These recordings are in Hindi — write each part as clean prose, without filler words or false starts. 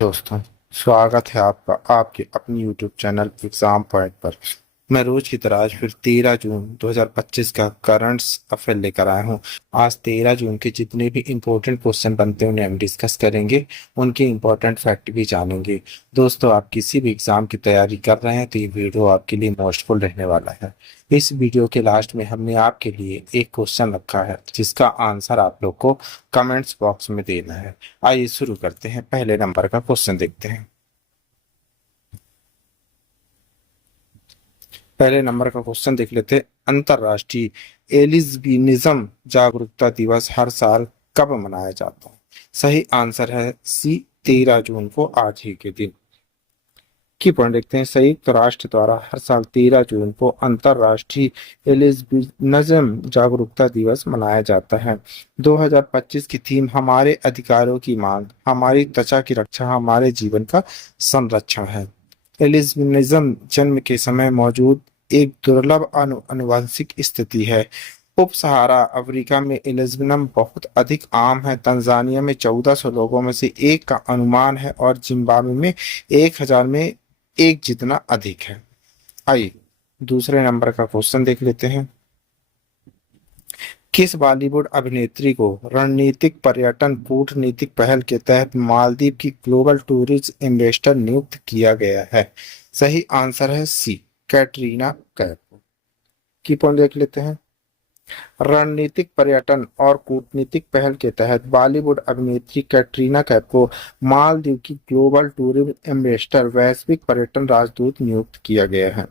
दोस्तों, स्वागत है आपका आपके अपनी YouTube चैनल एग्जाम पॉइंट पर। मैं रोज की तरह आज फिर 13 जून 2025 का करंट्स अफेयर लेकर आया हूं। आज 13 जून के जितने भी इम्पोर्टेंट क्वेश्चन बनते हैं उन्हें हम डिस्कस करेंगे, उनके इम्पोर्टेंट फैक्ट भी जानेंगे। दोस्तों, आप किसी भी एग्जाम की तैयारी कर रहे हैं तो ये वीडियो आपके लिए मोस्टफुल रहने वाला है। इस वीडियो के लास्ट में हमने आपके लिए एक क्वेश्चन रखा है जिसका आंसर आप लोग को कमेंट्स बॉक्स में देना है। आइए शुरू करते हैं। पहले नंबर का क्वेश्चन देखते हैं। पहले नंबर का क्वेश्चन देख लेते हैं। अंतरराष्ट्रीय एलिज्बिनिज्म जागरूकता दिवस हर साल कब मनाया जाता है? सही आंसर है सी, 13 जून को, आज ही के दिन। की पॉइंट देखते हैं। संयुक्त राष्ट्र द्वारा हर साल 13 जून को अंतरराष्ट्रीय एलिज्बिनिज्म जागरूकता दिवस मनाया जाता है। 2025 की थीम हमारे अधिकारों की मांग, हमारी त्वचा की रक्षा, हमारे जीवन का संरक्षण है। एलिज्बिनिज्म जन्म के समय मौजूद एक दुर्लभ आनुवंशिक स्थिति है। उप सहारा अफ्रीका में एलिज्बिनम बहुत अधिक आम है। तंजानिया में 1400 लोगों में से एक का अनुमान है और जिम्बाब्वे में 1000 में एक जितना अधिक है। आइए दूसरे नंबर का क्वेश्चन देख लेते हैं। किस बॉलीवुड अभिनेत्री को रणनीतिक पर्यटन कूटनीतिक पहल के तहत मालदीव की ग्लोबल टूरिज्म एम्बेसडर नियुक्त किया गया है? सही आंसर है सी, कैटरीना कैफ। की पॉइंट देख लेते हैं। रणनीतिक पर्यटन और कूटनीतिक पहल के तहत बॉलीवुड अभिनेत्री कैटरीना कैफ को मालदीव की ग्लोबल टूरिज्म एम्बेसडर वैश्विक पर्यटन राजदूत नियुक्त किया गया है।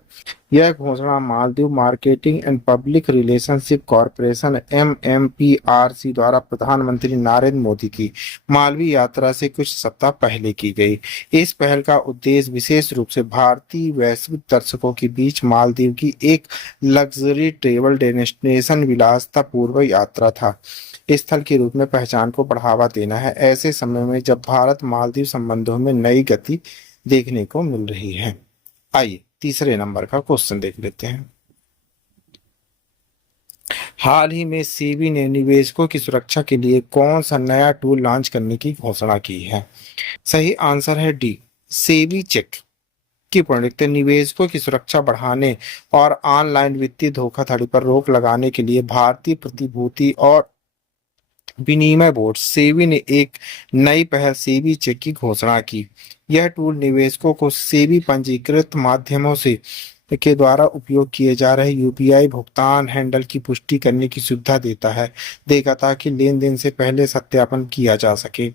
यह घोषणा Maldives marketing and public relationship corporation MMPRC द्वारा प्रधानमंत्री नरेंद्र मोदी की मालवी यात्रा से कुछ सप्ताह पहले की गई। इस पहल का उद्देश्य विशेष रूप से भारतीय वैश्विक दर्शकों के बीच मालदीव की एक लग्जरी ट्रेवल डेस्टिनेशन विलासता पूर्व यात्रा था स्थल के रूप में पहचान को बढ़ावा देना है, ऐसे समय में जब भारत मालदीव संबंधों में नई गति देखने को मिल रही है। आइए तीसरे नंबर का क्वेश्चन देख लेते हैं। हाल ही में सेबी ने निवेशकों की सुरक्षा के लिए कौन सा नया टूल लॉन्च करने की घोषणा की है? सही आंसर है डी, सेबी चेक। की पॉइंट देखते हैं। निवेशकों की सुरक्षा बढ़ाने और ऑनलाइन वित्तीय धोखाधड़ी पर रोक लगाने के लिए भारतीय प्रतिभूति और विनिमय बोर्ड सेबी ने एक नई पहल सेबी चेक की घोषणा की। यह टूल निवेशकों को सेबी पंजीकृत माध्यमों से के द्वारा उपयोग किए जा रहे यूपीआई भुगतान हैंडल की पुष्टि करने की सुविधा देगा ताकि लेन देन से पहले सत्यापन किया जा सके।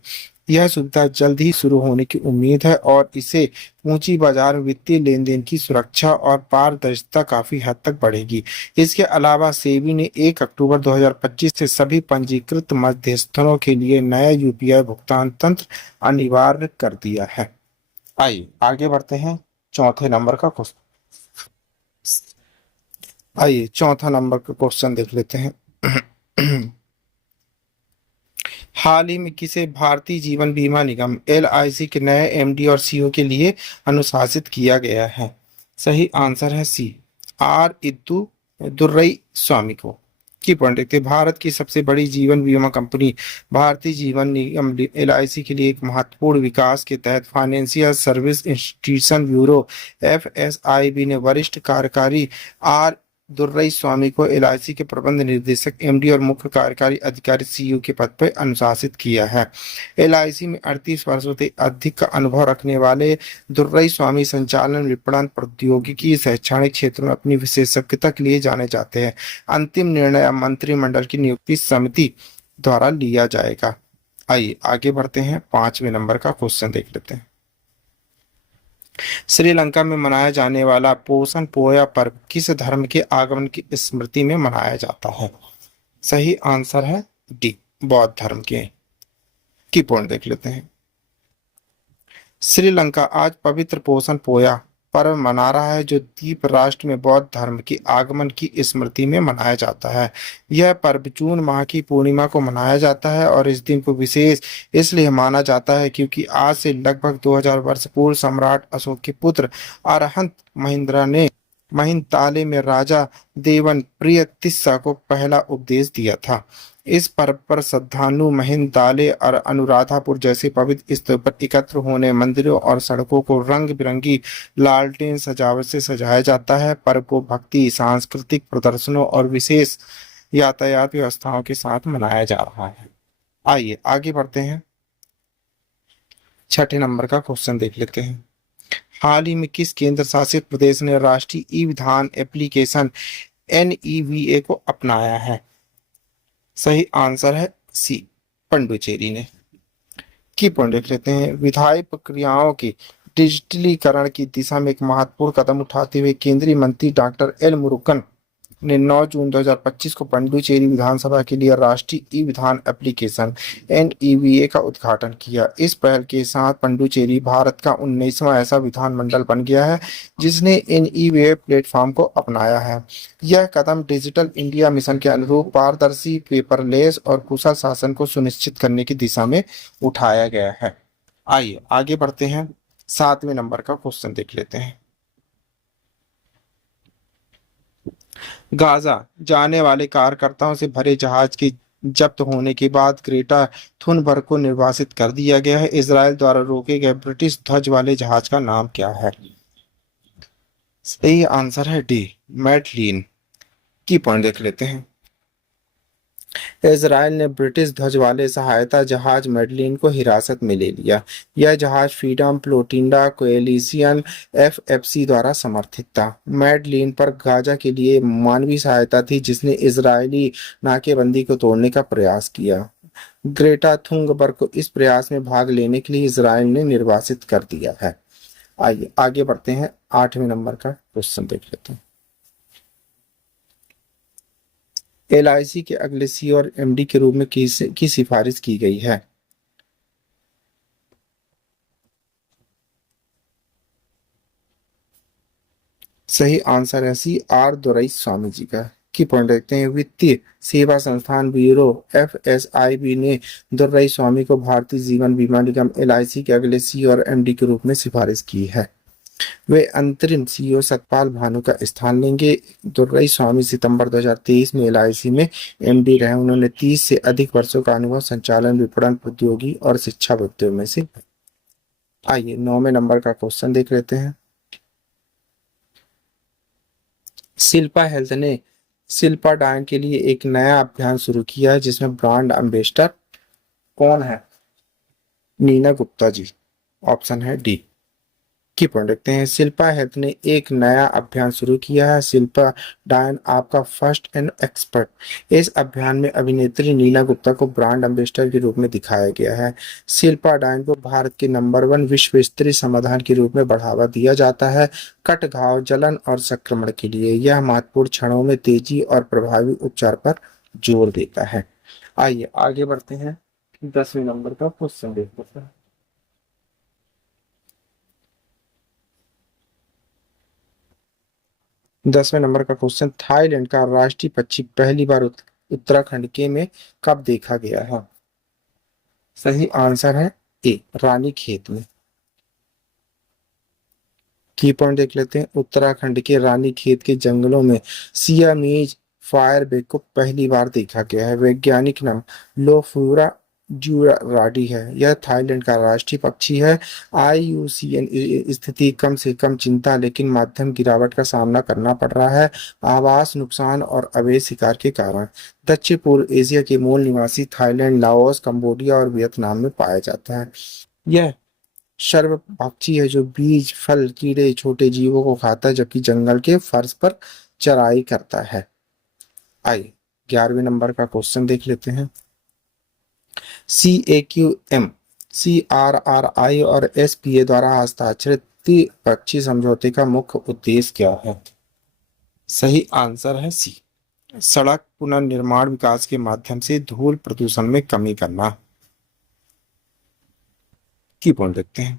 यह सुविधा जल्द ही शुरू होने की उम्मीद है और इसे पूंजी बाजार में वित्तीय लेन देन की सुरक्षा और पारदर्शिता काफी हद तक बढ़ेगी। इसके अलावा सेबी ने 1 अक्टूबर 2025 से सभी पंजीकृत मध्यस्थों के लिए नया यूपीआई भुगतान तंत्र अनिवार्य कर दिया है। आइए आगे बढ़ते हैं। चौथे नंबर का क्वेश्चन आइए चौथा नंबर का क्वेश्चन देख लेते हैं। हाल ही में किसे भारतीय जीवन बीमा निगम LIC के नए MD और CEO के लिए अनुशासित किया गया है? सही आंसर है सी, आर इद्दू दुर्रई स्वामी को। की पॉइंट देखते हैं। भारत की सबसे बड़ी जीवन बीमा कंपनी भारतीय जीवन निगम LIC के लिए एक महत्वपूर्ण विकास के तहत financial service institution bureau FSIB ने वरिष्ठ कार्यकारी आर दुर्रई स्वामी को LIC के प्रबंध निर्देशक MD और मुख्य कार्यकारी अधिकारी CEO के पद पर अनुशासित किया है। LIC में 38 वर्षों से अधिक का अनुभव रखने वाले दुर्रई स्वामी संचालन, विपणन, प्रौद्योगिकी, शैक्षणिक क्षेत्र में अपनी विशेषज्ञता के लिए जाने जाते हैं। अंतिम निर्णय मंत्रिमंडल की नियुक्ति समिति द्वारा लिया जाएगा। आइए आगे बढ़ते हैं। 5वें नंबर का क्वेश्चन देख लेते हैं। श्रीलंका में मनाया जाने वाला पोषण पोया पर्व किस धर्म के आगमन की स्मृति में मनाया जाता है? सही आंसर है डी, बौद्ध धर्म के। की पॉइंट देख लेते हैं। श्रीलंका आज पवित्र पोषण पोया पर्व मना रहा है जो द्वीप राष्ट्र में बौद्ध धर्म के आगमन की स्मृति में मनाया जाता है। यह पर्व जून माह की पूर्णिमा को मनाया जाता है और इस दिन को विशेष इसलिए माना जाता है क्योंकि आज से लगभग 2000 वर्ष पूर्व सम्राट अशोक के पुत्र अरहंत महिंद्रा ने महिंद ताले में राजा देवन प्रिय तिस्सा को पहला उपदेश दिया था। इस पर्व पर श्रद्धालु महिंद ताले और अनुराधापुर जैसे पवित्र स्थल पर एकत्र होने मंदिरों और सड़कों को रंग बिरंगी लालटेन सजावट से सजाया जाता है। पर्व को भक्ति, सांस्कृतिक प्रदर्शनों और विशेष यातायात व्यवस्थाओं के साथ मनाया जा रहा है। आइए आगे बढ़ते हैं, छठे नंबर का क्वेश्चन देख लेते हैं। हाल ही में किस केंद्र शासित प्रदेश ने राष्ट्रीय ई विधान एप्लीकेशन NEVA को अपनाया है? सही आंसर है सी, पंडुचेरी ने। की पॉइंट देख लेते हैं। विधायी प्रक्रियाओं के डिजिटलीकरण की दिशा में एक महत्वपूर्ण कदम उठाते हुए केंद्रीय मंत्री डॉक्टर एल मुरुगन ने 9 जून 2025 को पंडुचेरी विधानसभा के लिए राष्ट्रीय ई विधान एप्लीकेशन NEVA का उद्घाटन किया। इस पहल के साथ पंडुचेरी भारत का 19वां ऐसा विधानमंडल बन गया है जिसने NEVA प्लेटफॉर्म को अपनाया है। यह कदम डिजिटल इंडिया मिशन के अनुरूप पारदर्शी, पेपरलेस और कुशल शासन को सुनिश्चित करने की दिशा में उठाया गया है। आइए आगे बढ़ते हैं, 7वें नंबर का क्वेश्चन देख लेते हैं। गाजा जाने वाले कार्यकर्ताओं से भरे जहाज के जब्त होने के बाद ग्रेटा थुनबर्ग को निर्वासित कर दिया गया है। इजराइल द्वारा रोके गए ब्रिटिश ध्वज वाले जहाज का नाम क्या है? सही आंसर है डी, मैडलीन। की पॉइंट देख लेते हैं। इजराइल ने ब्रिटिश ध्वज वाले सहायता जहाज मेडलिन को हिरासत में ले लिया। यह जहाज फ्रीडम फ्लोटिंडा कोएलिशियन FFC द्वारा समर्थित था। मेडलिन पर गाजा के लिए मानवीय सहायता थी जिसने इजरायली नाकेबंदी को तोड़ने का प्रयास किया। ग्रेटा थुनबर्ग को इस प्रयास में भाग लेने के लिए इजराइल ने निर्वासित कर दिया है। आइए आगे बढ़ते हैं, 8वें नंबर का क्वेश्चन देख लेते हैं। LIC के अगले CEO और MD के रूप में की सिफारिश की गई है? सही आंसर है सी, R दोराईस्वामी जी का। की पॉइंट देखते हैं। वित्तीय सेवा संस्थान ब्यूरो FSIB ने दोराईस्वामी को भारतीय जीवन बीमा निगम LIC के अगले CEO और MD के रूप में सिफारिश की है। वे अंतरिम CEO सतपाल भानु का स्थान लेंगे। दोराईस्वामी सितंबर 2023 में LIC में MD रहे। उन्होंने 30 से अधिक वर्षों का अनुभव संचालन, विपणन, प्रौद्योगिकी और शिक्षा उद्योग में से। आइए 9वें नंबर का क्वेश्चन देख लेते हैं। शिल्पा हेल्थ ने शिल्पा डाइन के लिए एक नया अभियान शुरू किया है जिसमें ब्रांड एम्बेसडर कौन है? नीना गुप्ता जी। ऑप्शन है डी। की पॉइंट रखते हैं। शिल्पा हेल्थ ने एक नया अभियान शुरू किया है, शिल्पा डाइन आपका फर्स्ट एंड एक्सपर्ट। इस अभियान में अभिनेत्री नीना गुप्ता को ब्रांड एम्बेसडर के रूप में दिखाया गया है। शिल्पा डाइन को भारत के नंबर 1 विश्व स्तरीय समाधान के रूप में बढ़ावा दिया जाता है, कट, घाव, जलन और संक्रमण के लिए। यह महत्वपूर्ण क्षणों में तेजी और प्रभावी उपचार पर जोर देता है। आइए आगे बढ़ते हैं, 10वें नंबर का क्वेश्चन देखते हैं। 10वें नंबर का क्वेश्चन। थाईलैंड का राष्ट्रीय पक्षी पहली बार उत्तराखंड के में कब देखा गया है? सही आंसर है ए, रानीखेत में। की पॉइंट देख लेते हैं। उत्तराखंड के रानीखेत के जंगलों में सियामीज फायरबेक को पहली बार देखा गया है। वैज्ञानिक नाम लोफूरा ड्यूराडी है। यह थाईलैंड का राष्ट्रीय पक्षी है। IUCN स्थिति कम से कम चिंता लेकिन मध्यम गिरावट का सामना करना पड़ रहा है, आवास नुकसान और अवैध शिकार के कारण। दक्षिण पूर्व एशिया के मूल निवासी थाईलैंड, लाओस, कंबोडिया और वियतनाम में पाया जाता है। यह सर्वभक्षी है जो बीज, फल, कीड़े, छोटे जीवों को खाता है जबकि जंगल के फर्श पर चराई करता है। आइए 11वें नंबर का क्वेश्चन देख लेते हैं। CAQM, CRRI और SPA द्वारा हस्ताक्षरित द्विपक्षीय समझौते का मुख्य उद्देश्य क्या है? सही आंसर है सी, सड़क पुनर्निर्माण विकास के माध्यम से धूल प्रदूषण में कमी करना। की पॉइंट देखते हैं।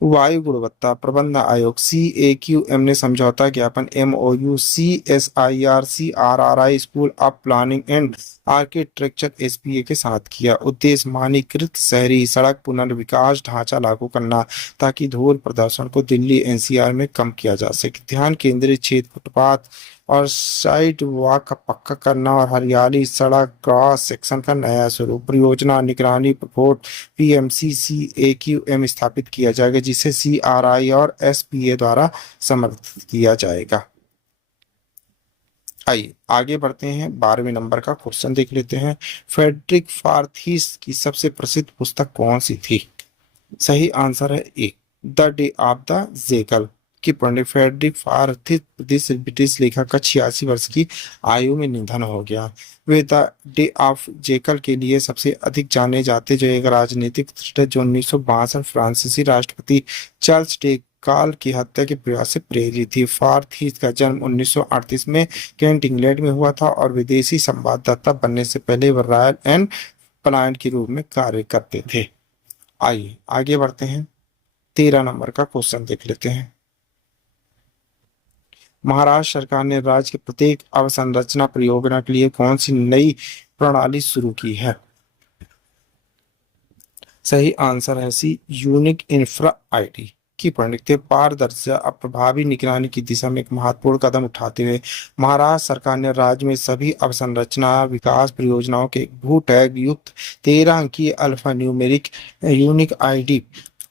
वायु गुणवत्ता प्रबंधन आयोग CAQM ने समझौता ज्ञापन MOU CSIR-CRRI school of planning and architecture SPA के साथ किया। उद्देश्य मानकीकृत शहरी सड़क पुनर्विकास ढांचा लागू करना ताकि धूल प्रदूषण को दिल्ली NCR में कम किया जा सके। ध्यान केंद्रित क्षेत्र फुटपाथ और साइड वॉक का पक्का करना और हरियाली सड़क क्रॉस सेक्शन का नया स्वरूप। परियोजना निगरानी रिपोर्ट PMCCAQM स्थापित किया जाएगा जिसे CRI और SPA द्वारा समर्थित किया जाएगा। आइए आगे बढ़ते हैं, 12वें नंबर का क्वेश्चन देख लेते हैं। फ्रेडरिक फार्थीस की सबसे प्रसिद्ध पुस्तक कौन सी थी? सही आंसर है A, the day of the jackal की पंडित फ्रेडरिक फार्थीस ब्रिटिश लेखक का 86 वर्ष की आयु में निधन हो गया। Way the day of Jekyll के लिए सबसे अधिक जाने जाते जो एक राजनीतिक थ्रिलर जो 1962 फ्रांसीसी राष्ट्रपति चार्ल्स डे काल की हत्या के प्रयास से प्रेरित थी। फार्थीस का जन्म 1938 में केंट इंग्लैंड में हुआ था और विदेशी संवाददाता बनने से पहले वह रॉयल एंड प्लांट के रूप में कार्य करते थे। आइए आगे बढ़ते हैं, 13 नंबर का क्वेश्चन देख लेते हैं। महाराष्ट्र सरकार ने राज्य के प्रत्येक अवसंरचना परियोजना के लिए कौन सी नई प्रणाली शुरू की है? सही आंसर है सी, यूनिक इंफ्रा आईडी की पंडित पारदर्शिता और प्रभावी निगरानी की दिशा में एक महत्वपूर्ण कदम उठाते हुए महाराष्ट्र सरकार ने राज्य में सभी अवसंरचना विकास परियोजनाओं के भू टैग युक्त 13 अंकीय अल्फा न्यूमेरिक यूनिक आईडी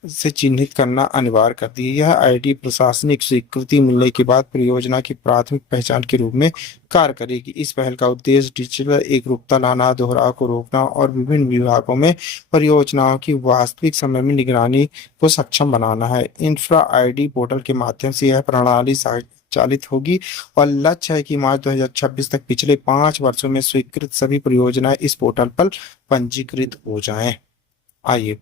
से चिन्हित करना अनिवार्य कर दी। यह आईडी प्रशासनिक स्वीकृति मिलने के बाद परियोजना की प्राथमिक पहचान के रूप में कार्य करेगी। इस पहल का उद्देश्य डिजिटल एकरूपता लाना, दोहराव को रोकना और विभिन्न विभागों में परियोजनाओं की वास्तविक समय में निगरानी को सक्षम बनाना है। इंफ्रा आईडी पोर्टल के माध्यम से यह प्रणाली चालित होगी और लक्ष्य है कि मार्च 2026 तक पिछले 5 वर्षों में स्वीकृत सभी परियोजनाएं इस पोर्टल पर पंजीकृत हो जाएं। आइए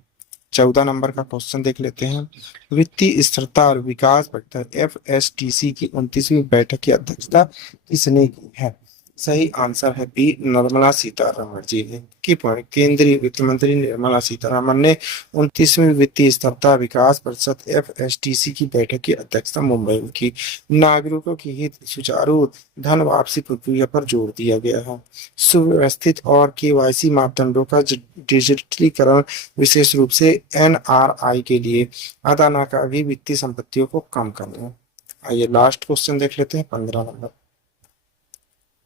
14 नंबर का क्वेश्चन देख लेते हैं। वित्तीय स्थिरता और विकास बैठक FSTC की 29वीं बैठक की अध्यक्षता किसने की है? सही आंसर है बी, निर्मला सीतारमण जी ने की। केंद्रीय वित्त मंत्री निर्मला सीतारमण ने 29वीं वित्तीय स्थिरता विकास परिषद FSTC की बैठक की अध्यक्षता मुंबई में की। नागरिकों की हित सुचारू धन वापसी प्रक्रिया पर जोर दिया गया है। सुव्यवस्थित और KYC मापदंडों का डिजिटलीकरण, विशेष रूप से NRI के लिए अदा नाकामी वित्तीय संपत्तियों को कम करना। आइए लास्ट क्वेश्चन देख लेते हैं, 15 नंबर।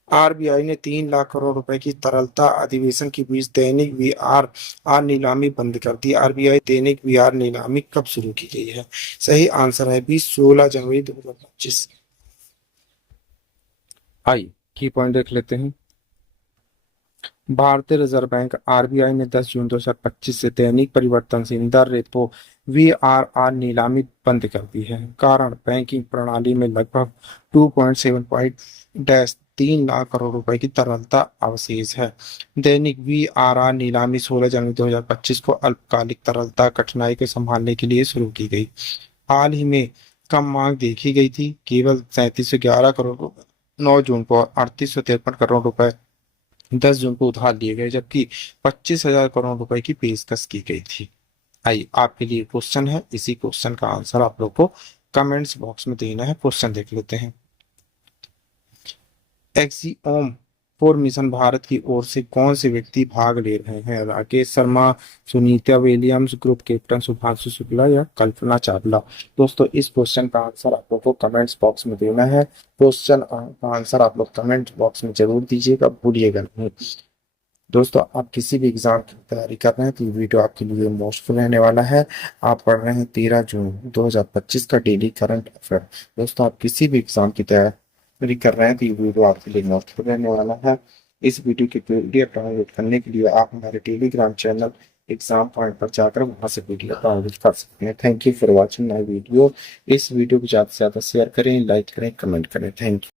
RBI ने 3 लाख करोड़ रुपए की तरलता अधिवेशन के बीच दैनिक VR नीलामी बंद कर दी। RBI दैनिक VR नीलामी कब शुरू की गई है? सही आंसर है बी, 16 जनवरी 2025। आइए की पॉइंट देख लेते हैं। भारतीय रिजर्व बैंक RBI ने 10 जून 2025 से दैनिक परिवर्तनशील दर रेपो VRR नीलामी बंद कर दी है। कारण बैंकिंग प्रणाली में लगभग 2.7 लाख करोड़ रुपए की तरलता अवशेष है। दैनिक VRR नीलामी 16 जनवरी 2025 को अल्पकालिक तरलता कठिनाई को संभालने के लिए शुरू की गई। हाल ही में कम मांग देखी गई थी। केवल 3711 करोड़ 9 जून को 3853 करोड़ रुपए 10 जून को उधार लिए गए, जबकि 25,000 करोड़ रुपए की पेशकश की गई थी। आइए आपके लिए क्वेश्चन है, इसी क्वेश्चन का आंसर आप लोग को कमेंट्स बॉक्स में देना है। क्वेश्चन देख लेते हैं। एक्सियोम 4 मिशन भारत की ओर से कौन से व्यक्ति भाग ले रहे हैं? Rakesh Sharma, Sunita Williams, group captain Shubhanshu Shukla या कल्पना चावला? दोस्तों इस क्वेश्चन का आंसर आप लोग को कमेंट्स बॉक्स में देना है। क्वेश्चन का आंसर आप लोग कमेंट बॉक्स में जरूर दीजिएगा, भूलिएगा नहीं। दोस्तों आप किसी भी एग्जाम की तैयारी कर रहे हैं तो ये वीडियो आपके लिए मोस्टफुल रहने वाला है। आप पढ़ रहे हैं 13 जून 2025 का डेली करंट अफेयर। दोस्तों आप किसी भी एग्जाम की तैयारी कर रहे हैं तो ये वीडियो आपके लिए मोस्टफुल रहने वाला है। इस वीडियो की PDF डाउनलोड करने के लिए आप हमारे टेलीग्राम चैनल एग्जाम पॉइंट पर जाकर वहां से PDF डाउनलोड कर सकते हैं। Thank you for watching my video. इस वीडियो को ज़्यादा से ज़्यादा शेयर करें, लाइक करें, कमेंट करें। Thank you.